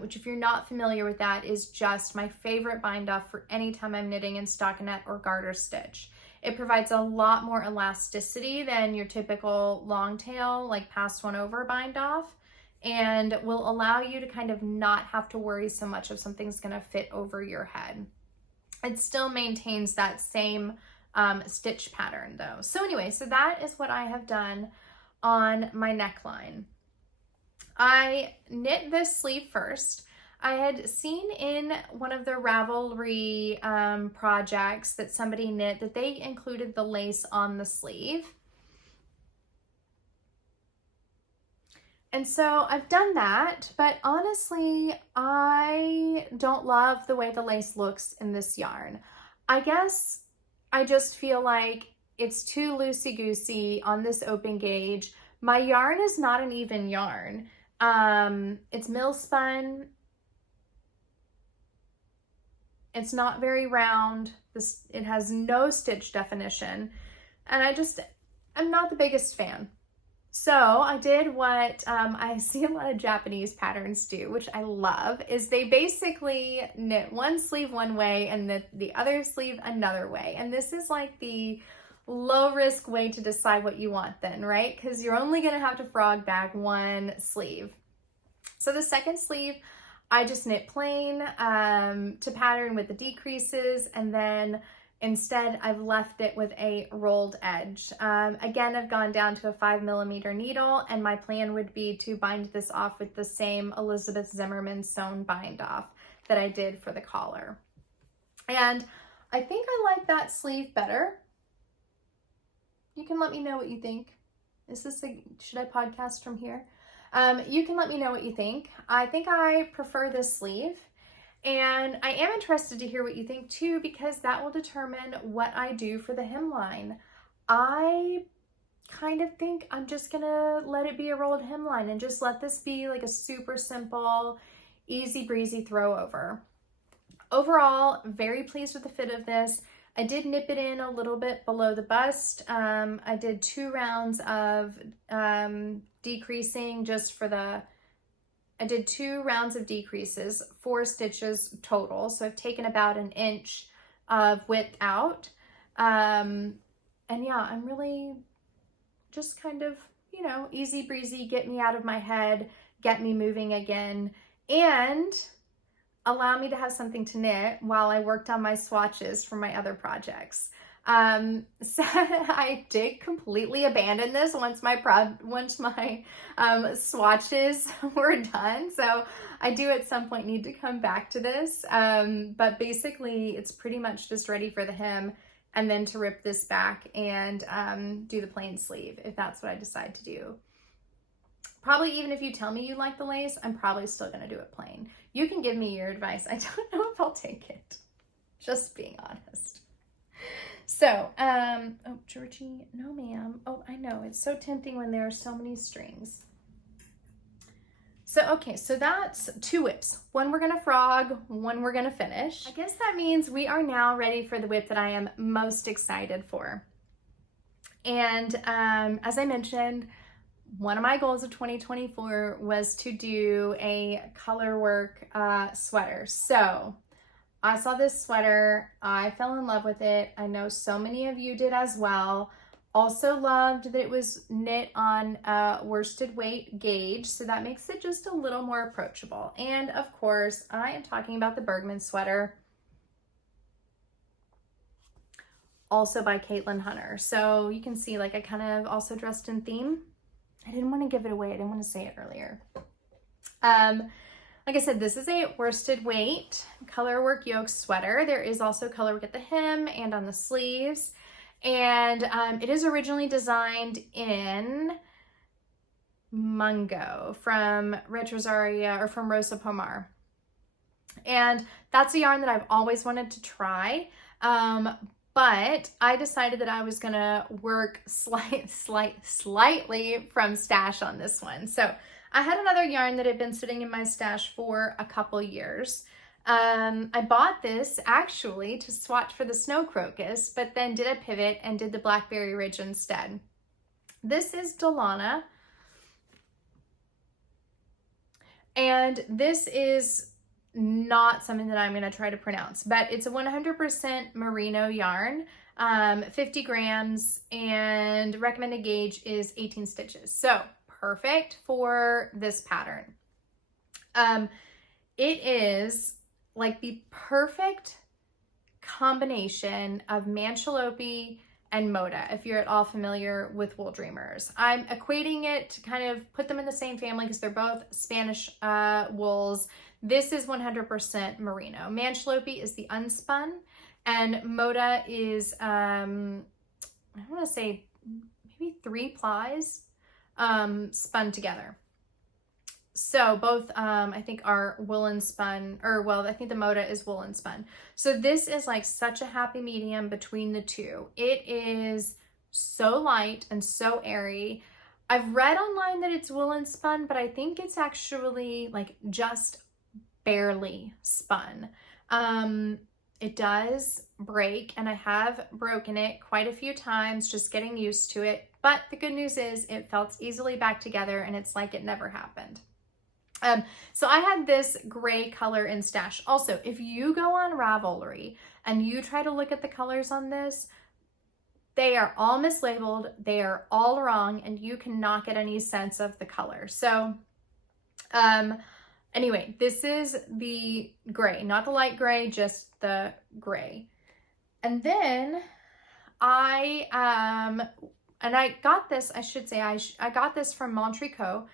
which, if you're not familiar with that, is just my favorite bind off for any time I'm knitting in stockinette or garter stitch. It provides a lot more elasticity than your typical long tail, like pass one over bind off, and will allow you to kind of not have to worry so much if something's going to fit over your head. It still maintains that same stitch pattern though. So anyway, so that is what I have done on my neckline. I knit this sleeve first. I had seen in one of the Ravelry projects that somebody knit that they included the lace on the sleeve. And so I've done that, but honestly, I don't love the way the lace looks in this yarn. I guess I just feel like it's too loosey-goosey on this open gauge. My yarn is not an even yarn. It's mill spun. It's not very round. It has no stitch definition. And I'm not the biggest fan. So I did what I see a lot of Japanese patterns do, which I love, is they basically knit one sleeve one way and the other sleeve another way. And this is like the low risk way to decide what you want then, right? Because you're only gonna have to frog back one sleeve. So the second sleeve, I just knit plain to pattern with the decreases, and then instead I've left it with a rolled edge. Again, I've gone down to a 5mm needle, and my plan would be to bind this off with the same Elizabeth Zimmerman sewn bind off that I did for the collar. And I think I like that sleeve better. You can let me know what you think. Should I podcast from here? You can let me know what you think. I think I prefer this sleeve. And I am interested to hear what you think too, because that will determine what I do for the hemline. I kind of think I'm just gonna let it be a rolled hemline and just let this be like a super simple, easy breezy throw over. Overall, very pleased with the fit of this. I did nip it in a little bit below the bust. I did 2 rounds of decreasing just for I did 2 rounds of decreases, 4 stitches total. So I've taken about 1 inch of width out. And yeah, I'm really just kind of, you know, easy breezy, get me out of my head, get me moving again, and allow me to have something to knit while I worked on my swatches for my other projects. So I did completely abandon this once my swatches were done. So I do at some point need to come back to this. But basically it's pretty much just ready for the hem, and then to rip this back and do the plain sleeve if that's what I decide to do. Probably even if you tell me you like the lace, I'm probably still gonna do it plain. You can give me your advice. I don't know if I'll take it. Just being honest. So, oh, Georgie, no ma'am. Oh, I know, it's so tempting when there are so many strings. So, okay, so that's 2 whips. One we're gonna frog, one we're gonna finish. I guess that means we are now ready for the whip that I am most excited for. And as I mentioned, one of my goals of 2024 was to do a Colorwork sweater. So I saw this sweater, I fell in love with it. I know so many of you did as well. Also loved that it was knit on worsted weight gauge, so that makes it just a little more approachable. And of course, I am talking about the Bergman Sweater, also by Caitlin Hunter. So you can see, like, I kind of also dressed in theme. I didn't want to give it away. I didn't want to say it earlier. Like I said, this is a worsted weight colorwork yoke sweater. There is also colorwork at the hem and on the sleeves. And it is originally designed in Mungo from Red Rosaria, or from Rosa Pomar. And that's a yarn that I've always wanted to try. But I decided that I was gonna work slightly from stash on this one. So I had another yarn that had been sitting in my stash for a couple years. I bought this actually to swatch for the Snow Crocus, but then did a pivot and did the Blackberry Ridge instead. This is Delana. And this is not something that I'm gonna try to pronounce, but it's a 100% merino yarn, 50 grams, and recommended gauge is 18 stitches. So perfect for this pattern. It is like the perfect combination of Manchalope and Moda, if you're at all familiar with Wool Dreamers. I'm equating it to kind of put them in the same family because they're both Spanish wools. This is 100% merino. Manchalope is the unspun, and Moda is, I want to say maybe 3 plies spun together. So both, I think, are woolen spun, or well, I think the Moda is woolen spun. So this is like such a happy medium between the two. It is so light and so airy. I've read online that it's woolen spun, but I think it's actually like just barely spun. it does break, and I have broken it quite a few times just getting used to it. But the good news is it felt easily back together and it's like it never happened. So I had this gray color in stash. Also, if you go on Ravelry and you try to look at the colors on this, they are all mislabeled, they are all wrong, and you cannot get any sense of the color. So anyway, this is the gray, not the light gray, just the gray. And then I got this, I should say, I got this from McMullin Co,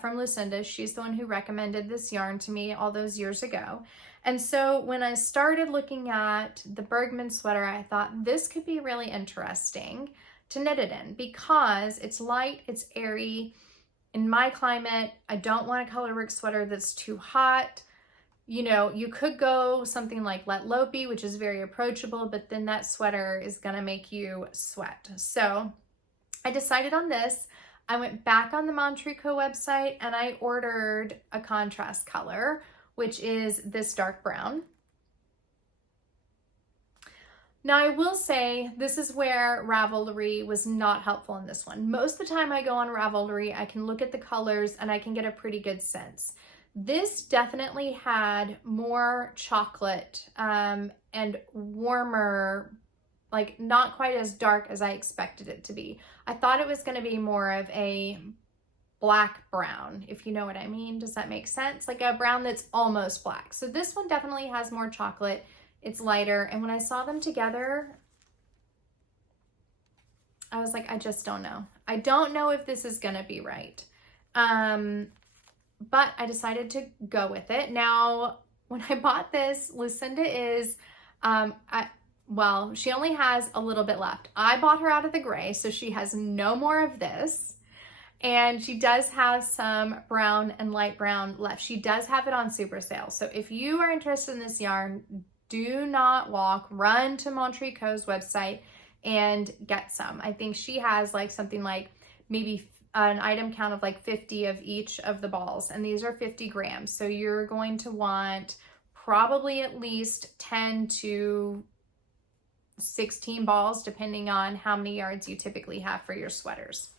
from Lucinda. She's the one who recommended this yarn to me all those years ago. And so when I started looking at the Bergman sweater, I thought this could be really interesting to knit it in because it's light, it's airy. In my climate, I don't want a colorwork sweater that's too hot. You know, you could go something like Let Lopi, which is very approachable, but then that sweater is gonna make you sweat. So I decided on this. I went back on the McMullin Co website and I ordered a contrast color, which is this dark brown. Now I will say this is where Ravelry was not helpful in this one. Most of the time I go on Ravelry, I can look at the colors and I can get a pretty good sense. This definitely had more chocolate and warmer, like not quite as dark as I expected it to be. I thought it was going to be more of a black brown, if you know what I mean. Does that make sense? Like a brown that's almost black. So this one definitely has more chocolate. It's lighter. And when I saw them together, I was like, I just don't know. I don't know if this is going to be right. But I decided to go with it. Now, when I bought this, Lucinda is, well, she only has a little bit left. I bought her out of the gray, so she has no more of this. And she does have some brown and light brown left. She does have it on super sale. So if you are interested in this yarn, do not walk, run to McMullin Co's website and get some. I think she has like something like maybe an item count of like 50 of each of the balls. And these are 50 grams. So you're going to want probably at least 10 to 16 balls, depending on how many yards you typically have for your sweaters.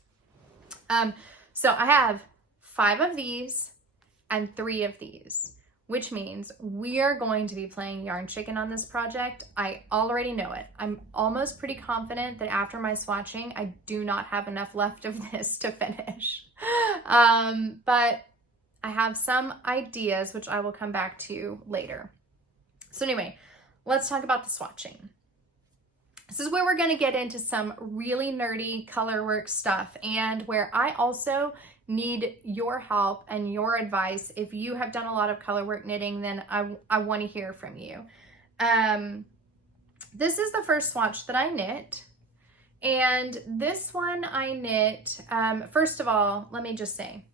So I have 5 of these and 3 of these, which means we are going to be playing yarn chicken on this project. I already know it. I'm almost pretty confident that after my swatching, I do not have enough left of this to finish. But I have some ideas, which I will come back to later. So anyway, let's talk about the swatching. This is where we're going to get into some really nerdy color work stuff and where I also need your help and your advice. If you have done a lot of color work knitting, then I want to hear from you. This is the first swatch that I knit. And this one I knit, first of all, let me just say,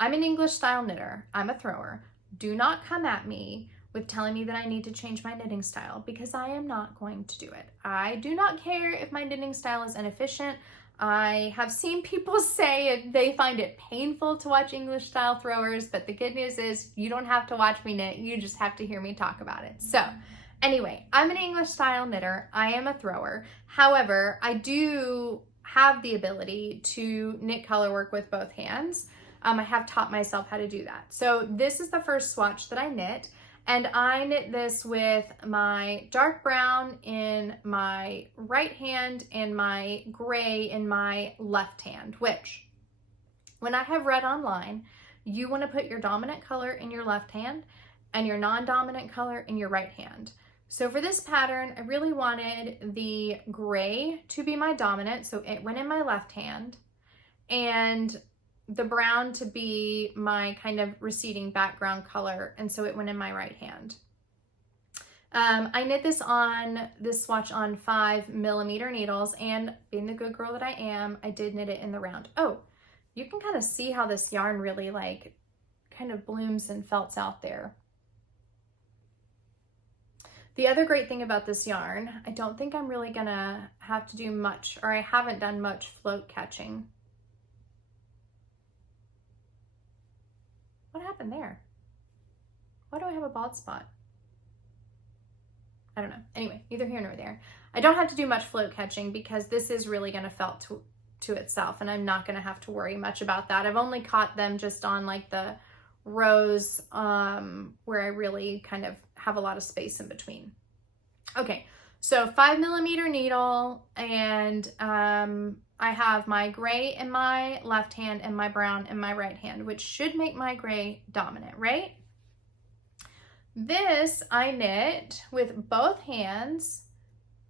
I'm an English style knitter. I'm a thrower. Do not come at me with telling me that I need to change my knitting style because I am not going to do it. I do not care if my knitting style is inefficient. I have seen people say they find it painful to watch English style throwers, but the good news is you don't have to watch me knit, you just have to hear me talk about it. So anyway, I'm an English style knitter, I am a thrower. However, I do have the ability to knit color work with both hands. I have taught myself how to do that. So this is the first swatch that I knit. And I knit this with my dark brown in my right hand and my gray in my left hand, which when I have read online, you want to put your dominant color in your left hand and your non-dominant color in your right hand. So for this pattern, I really wanted the gray to be my dominant, so it went in my left hand, and the brown to be my kind of receding background color, and so it went in my right hand. I knit this swatch on 5mm needles, and being the good girl that I am, I did knit it in the round. Oh, you can kind of see how this yarn really like kind of blooms and felts out there. The other great thing about this yarn, I don't think I'm really gonna have to do much, or I haven't done much float catching. What happened there? Why do I have a bald spot? I don't know. Anyway, neither here nor there. I don't have to do much float catching because this is really going to felt to itself, and I'm not going to have to worry much about that. I've only caught them just on like the rows where I really kind of have a lot of space in between. Okay, so 5mm needle, and I have my gray in my left hand and my brown in my right hand, which should make my gray dominant, right? This I knit with both hands,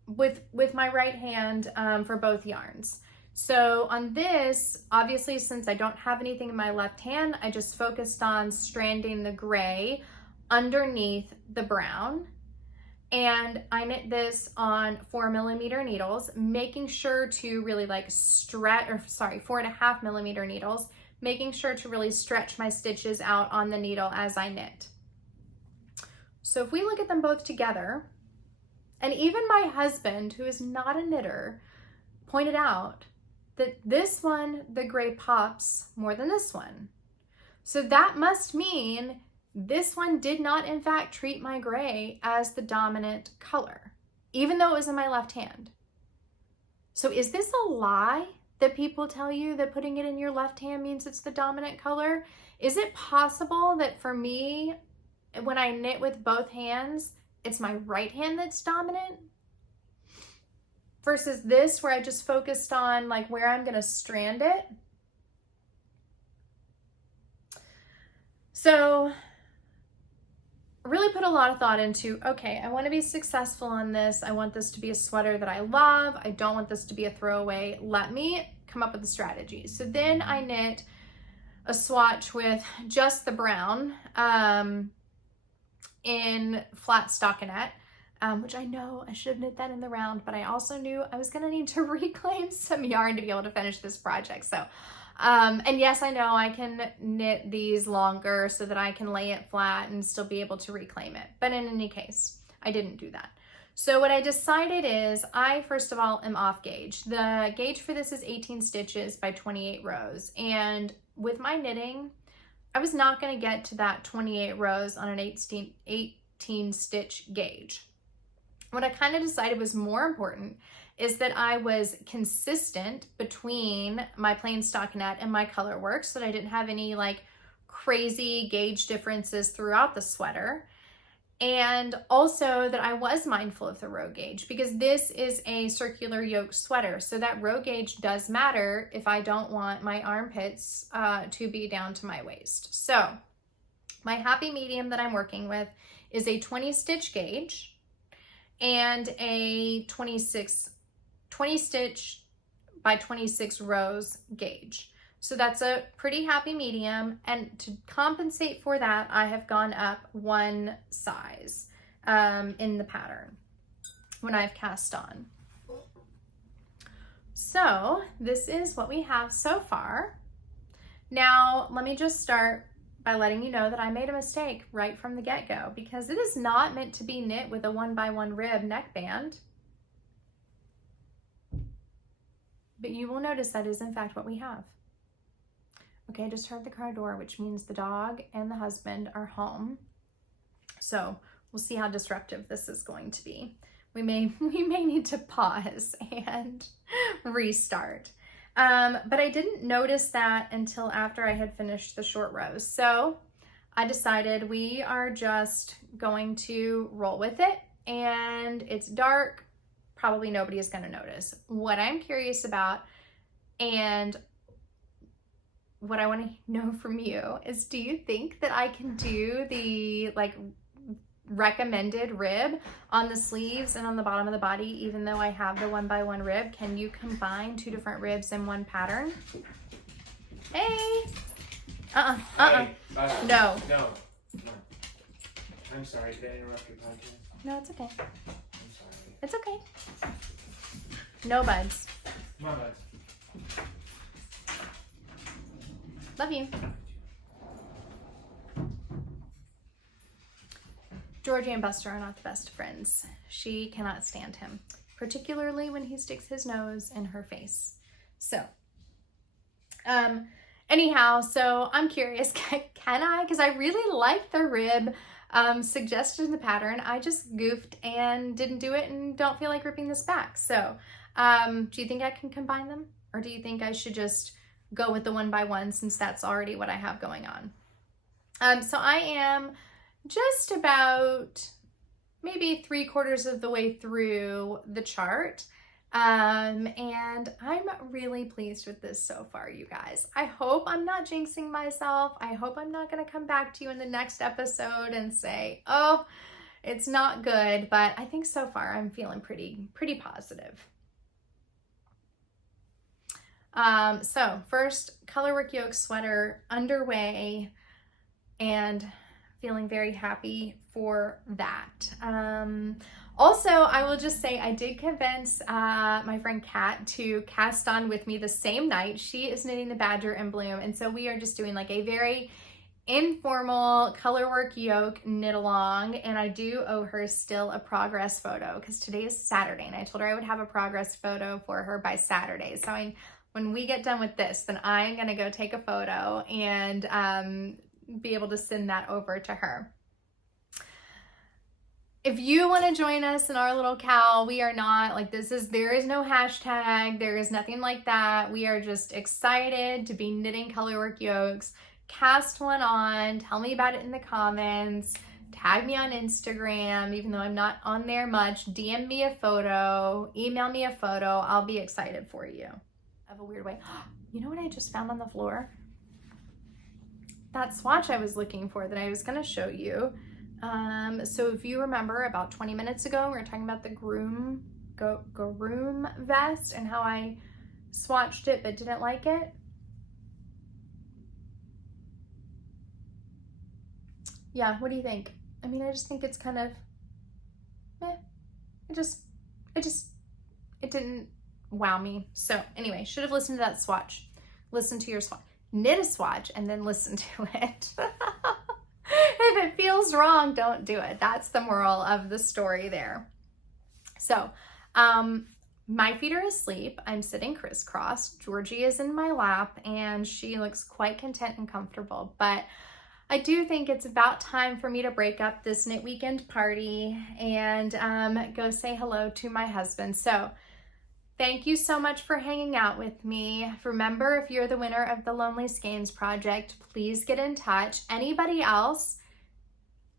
with my right hand for both yarns. So on this, obviously, since I don't have anything in my left hand, I just focused on stranding the gray underneath the brown. And I knit this on 4mm needles, making sure to really like stretch, or sorry, 4.5mm needles, making sure to really stretch my stitches out on the needle as I knit. So if we look at them both together, and even my husband, who is not a knitter, pointed out that this one, the gray pops more than this one. So that must mean this one did not in fact treat my gray as the dominant color, even though it was in my left hand. So is this a lie that people tell you that putting it in your left hand means it's the dominant color? Is it possible that for me, when I knit with both hands, it's my right hand that's dominant? Versus this, where I just focused on like where I'm gonna strand it. So really put a lot of thought into, okay, I want to be successful on this. I want this to be a sweater that I love. I don't want this to be a throwaway. Let me come up with a strategy. So then I knit a swatch with just the brown in flat stockinette. Which I know I should have knit that in the round, but I also knew I was gonna need to reclaim some yarn to be able to finish this project. So, and yes, I know I can knit these longer so that I can lay it flat and still be able to reclaim it. But in any case, I didn't do that. So what I decided is I, first of all, am off gauge. The gauge for this is 18 stitches by 28 rows. And with my knitting, I was not gonna get to that 28 rows on an 18 stitch gauge. What I kind of decided was more important is that I was consistent between my plain stockinette and my Colorwork, so that I didn't have any like crazy gauge differences throughout the sweater. And also that I was mindful of the row gauge, because this is a circular yoke sweater. So that row gauge does matter if I don't want my armpits to be down to my waist. So my happy medium that I'm working with is a 20 stitch gauge and a 20 stitch by 26 rows gauge. So that's a pretty happy medium. And to compensate for that, I have gone up one size in the pattern when I've cast on. So this is what we have so far. Now, let me just start by letting you know that I made a mistake right from the get-go, because it is not meant to be knit with a 1x1 rib neckband. But you will notice that is in fact what we have. Okay, I just heard the car door, which means the dog and the husband are home. So we'll see how disruptive this is going to be. We may need to pause and restart. But I didn't notice that until after I had finished the short rows. So I decided we are just going to roll with it, and it's dark. Probably nobody is going to notice. What I'm curious about and what I want to know from you is, do you think that I can do the like recommended rib on the sleeves and on the bottom of the body, even though I have the 1x1 rib? Can you combine two different ribs in one pattern? Hey! No. I'm sorry, did I interrupt your podcast? No, it's okay. I'm sorry. It's okay. No buds. My bad. Love you. Georgie and Buster are not the best of friends. She cannot stand him, particularly when he sticks his nose in her face. So, Anyhow, so I'm curious, can I? Because I really like the rib suggested in the pattern. I just goofed and didn't do it and don't feel like ripping this back. So do you think I can combine them? Or do you think I should just go with the 1x1 since that's already what I have going on? So I am just about maybe 3/4 of the way through the chart. And I'm really pleased with this so far, you guys. I hope I'm not jinxing myself. I hope I'm not going to come back to you in the next episode and say, oh, it's not good. But I think so far I'm feeling pretty positive. So first, Colorwork yoke sweater underway and feeling very happy for that. Also, I will just say I did convince my friend Kat to cast on with me the same night. She is knitting the Badger in Bloom, and so we are just doing like a very informal Colorwork yoke knit along, and I do owe her still a progress photo because today is Saturday, and I told her I would have a progress photo for her by Saturday. So when we get done with this, then I'm gonna go take a photo and be able to send that over to her. If you want to join us in our little cowl, we are not like there is no hashtag, there is nothing like that. We are just excited to be knitting Colorwork yokes. Cast one on, tell me about it in the comments, tag me on Instagram, even though I'm not on there much, DM me a photo, email me a photo, I'll be excited for you. Of a weird way. You know what I just found on the floor? That swatch I was looking for that I was gonna show you. So if you remember about 20 minutes ago, we were talking about the Gur Room Vest and how I swatched it but didn't like it. Yeah, what do you think? I mean, I just think it's kind of, it didn't wow me. So anyway, should have listened to that swatch. Listen to your swatch. Knit a swatch and then listen to it. If it feels wrong, don't do it. That's the moral of the story there. So, my feet are asleep. I'm sitting crisscross. Joji is in my lap and she looks quite content and comfortable. But I do think it's about time for me to break up this knit weekend party and go say hello to my husband. So, thank you so much for hanging out with me. Remember, if you're the winner of the Lonely Skeins project, please get in touch. Anybody else,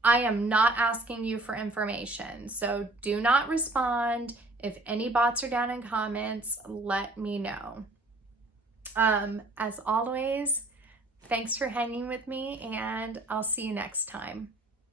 I am not asking you for information, so do not respond. If any bots are down in comments, let me know. As always, thanks for hanging with me, and I'll see you next time.